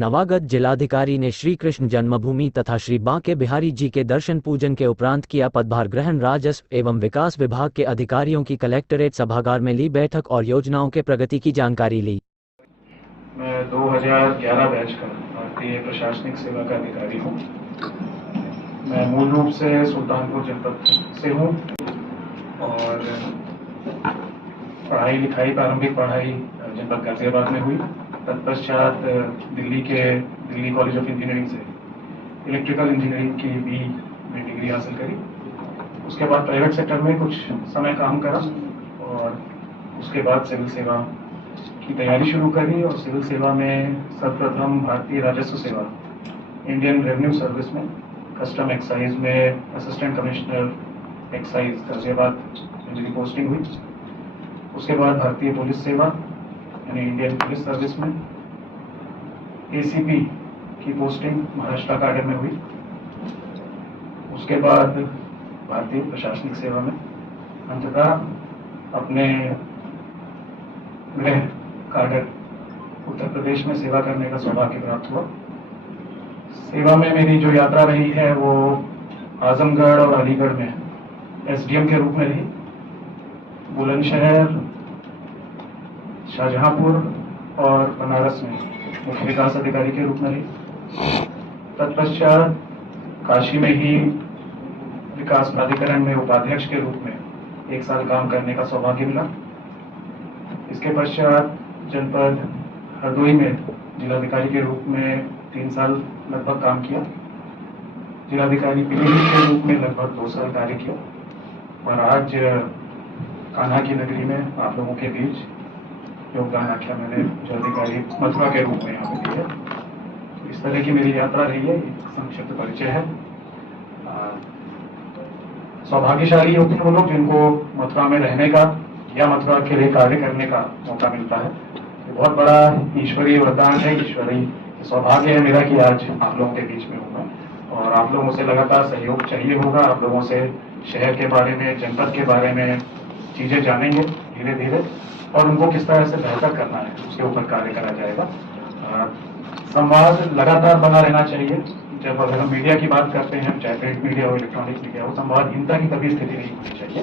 नवागत जिलाधिकारी ने श्री कृष्ण जन्मभूमि तथा श्री बांके बिहारी जी के दर्शन पूजन के उपरांत किया पदभार ग्रहण। राजस्व एवं विकास विभाग के अधिकारियों की कलेक्ट्रेट सभागार में ली बैठक और योजनाओं के प्रगति की जानकारी ली। मैं 2011 बैच का भारतीय प्रशासनिक सेवा का अधिकारी हूँ। मैं मूल रूप से सुल्तानपुर जनपद से हूँ और पढ़ाई लिखाई प्रारंभिक पढ़ाई जनपद गाजियाबाद में हुई। तत्पश्चात दिल्ली कॉलेज ऑफ इंजीनियरिंग से इलेक्ट्रिकल इंजीनियरिंग की बी में डिग्री हासिल करी। उसके बाद प्राइवेट सेक्टर में कुछ समय काम करा और उसके बाद सिविल सेवा की तैयारी शुरू करी और सिविल सेवा में सर्वप्रथम भारतीय राजस्व सेवा इंडियन रेवेन्यू सर्विस में कस्टम एक्साइज में असिस्टेंट कमिश्नर एक्साइज गाजियाबाद मेरी पोस्टिंग हुई। उसके बाद भारतीय पुलिस सेवा यानी इंडियन पुलिस सर्विस में एसीपी की पोस्टिंग महाराष्ट्र कैडर में हुई। उसके बाद भारतीय प्रशासनिक सेवा में अंततः अपने गृह कैडर उत्तर प्रदेश में सेवा करने का सौभाग्य प्राप्त हुआ। सेवा में मेरी जो यात्रा रही है वो आजमगढ़ और अलीगढ़ में एसडीएम के रूप में रही, बुलंदशहर, शाहजहांपुर और बनारस में मुख्य विकास अधिकारी के रूप में रही। तत्पश्चात काशी में ही विकास प्राधिकरण में उपाध्यक्ष के रूप में 1 साल काम करने का सौभाग्य मिला। इसके पश्चात जनपद हरदोई में जिलाधिकारी के रूप में 3 साल लगभग काम किया। जिलाधिकारी पीलीभीत के रूप में लगभग 2 साल कार्य किया और आज कान्हा की नगरी में आप लोगों के बीच योगदान आख्या मैंने जो अधिकारी मथुरा के रूप में यहाँ पे दी है। तो इस तरह की मेरी यात्रा रही है, एक संक्षिप्त परिचय है। सौभाग्यशाली होते हैं वो लोग जिनको मथुरा में रहने का या मथुरा के लिए कार्य करने का मौका मिलता है। ये बहुत बड़ा ईश्वरीय वरदान है, ईश्वरीय सौभाग्य है मेरा कि आज आप लोगों के बीच में हूँ मैं और आप लोगों से लगातार सहयोग चाहिए होगा। आप लोगों से शहर के बारे में, जनपद के बारे में चीजें जानेंगे धीरे धीरे और उनको किस तरह से बेहतर करना है उसके ऊपर कार्य करा जाएगा। संवाद लगातार बना रहना चाहिए। जब अगर हम मीडिया की बात करते हैं, चाहे प्रिंट मीडिया हो, इलेक्ट्रॉनिक मीडिया हो, संवादहीनता की कभी स्थिति नहीं होनी चाहिए।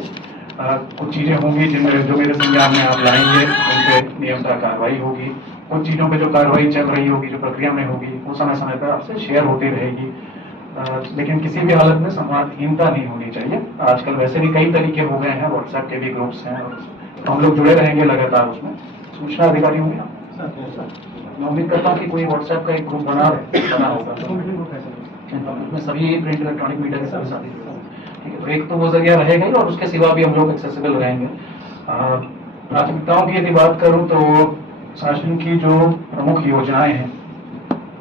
कुछ चीजें होंगी जिनमें जो मेरे संज्ञान में आप लाएंगे उन पे नियमतः कार्रवाई होगी। कुछ चीजों पे जो कार्रवाई चल रही होगी, जो प्रक्रिया में होगी, वो समय समय पर आपसे शेयर होती रहेगी। लेकिन किसी भी हालत में संवादहीनता नहीं होनी चाहिए। आजकल वैसे भी कई तरीके हो गए हैं, व्हाट्सएप के भी ग्रुप्स हैं और तो हम लोग जुड़े रहेंगे लगातार उसमें। सूचना अधिकारी होंगे मैं उम्मीद करता हूँ कि कोई व्हाट्सएप का एक ग्रुप बना होगा उसमें सभी प्रिंट इलेक्ट्रॉनिक मीडिया के सभी साथी जुड़े होंगे। ठीक है, तो एक तो वो जरिया रहेगा ही और उसके सिवा भी हम लोग एक्सेसिबल रहेंगे। प्राथमिकताओं की यदि बात करूँ तो शासन की जो प्रमुख योजनाएं हैं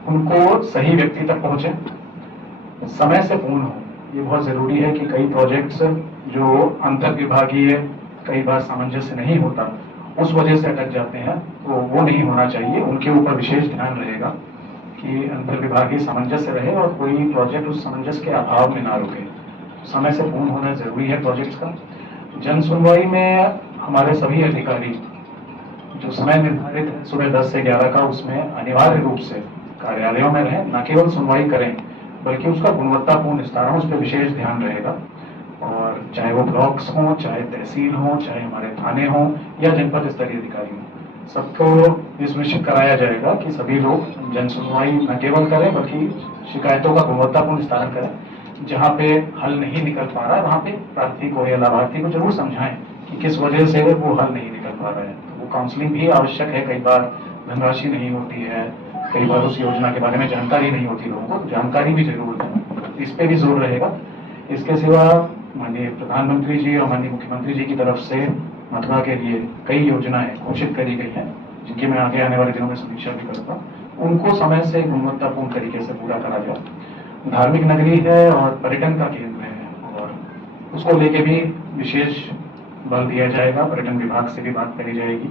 उनको सही व्यक्ति तक पहुंचे, समय से पूर्ण हो। ये बहुत जरूरी है कि कई प्रोजेक्ट्स जो अंतर विभागीय कई बार सामंजस्य नहीं होता, उस वजह से अटक जाते हैं, तो वो नहीं होना चाहिए। उनके ऊपर विशेष ध्यान रहेगा कि अंतर विभागीय सामंजस्य रहे और कोई प्रोजेक्ट उस सामंजस्य के अभाव में ना रुके। समय से पूर्ण होना जरूरी है प्रोजेक्ट्स का। जन सुनवाई में हमारे सभी अधिकारी जो समय निर्धारित है सुबह 10 से 11 का, उसमें अनिवार्य रूप से कार्यालयों में रहें, न केवल सुनवाई करें बल्कि उसका गुणवत्तापूर्ण निस्तारण, उस पर विशेष ध्यान रहेगा। और चाहे वो ब्लॉक्स हों, चाहे तहसील हों, चाहे हमारे थाने हों या जनपद स्तरीय अधिकारी हों, सबको ये सुनिश्चित कराया जाएगा कि सभी लोग जन सुनवाई न केवल करें बल्कि शिकायतों का गुणवत्तापूर्ण निस्तारण करें। जहाँ पे हल नहीं निकल पा रहा है वहाँ पे प्रार्थी को या लाभार्थी को जरूर समझाएं कि किस वजह से वो हल नहीं निकल पा रहा है। तो वो काउंसलिंग भी आवश्यक है। कई बार धनराशि नहीं होती है, कई बार उस योजना के बारे में जानकारी नहीं होती लोगों को, जानकारी भी जरूर है, इस पे भी जोर रहेगा। इसके सिवा माननीय प्रधानमंत्री जी और माननीय मुख्यमंत्री जी की तरफ से मथुरा के लिए कई योजनाएं घोषित करी गई हैं जिनकी मैं आगे आने वाले दिनों में समीक्षा भी करूँगा। उनको समय से गुणवत्तापूर्ण तरीके से पूरा करा जाए। धार्मिक नगरी है और पर्यटन का केंद्र है और उसको लेके भी विशेष बल दिया जाएगा। पर्यटन विभाग से भी बात करी जाएगी।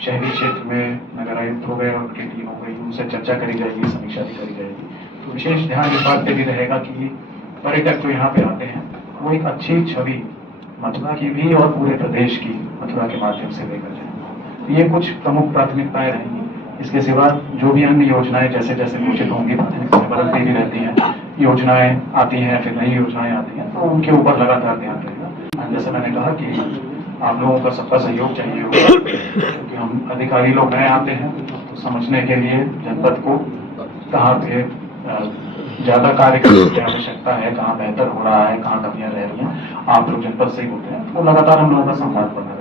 शहरी क्षेत्र में नगर आयुक्त हो गए और उनकी टीम हो गई, उनसे चर्चा करी जाएगी, समीक्षा भी करी जाएगी। तो विशेष ध्यान इस बात पे भी रहेगा कि पर्यटक जो यहाँ पे आते हैं वो एक अच्छी छवि मथुरा की भी और पूरे प्रदेश की मथुरा के माध्यम से लेकर जाए। तो ये कुछ प्रमुख प्राथमिकताएं रहेंगी। इसके सिवा जो भी अन्य योजनाएं जैसे जैसे घोषित होंगी बदलती भी रहती हैं, योजनाएं आती हैं फिर नई योजनाएं आती हैं, तो उनके ऊपर लगातार ध्यान रहेगा। जैसे मैंने कहा कि आप लोगों का सबका सहयोग चाहिए होगा, क्योंकि हम अधिकारी लोग नए आते हैं तो समझने के लिए जनपद को कहाँ पे ज्यादा कार्य करने की आवश्यकता है, कहाँ बेहतर हो रहा है, कहाँ कमियां रह रही हैं, आप लोग जनपद से ही होते हैं, तो लगातार हम लोगों का संवाद बना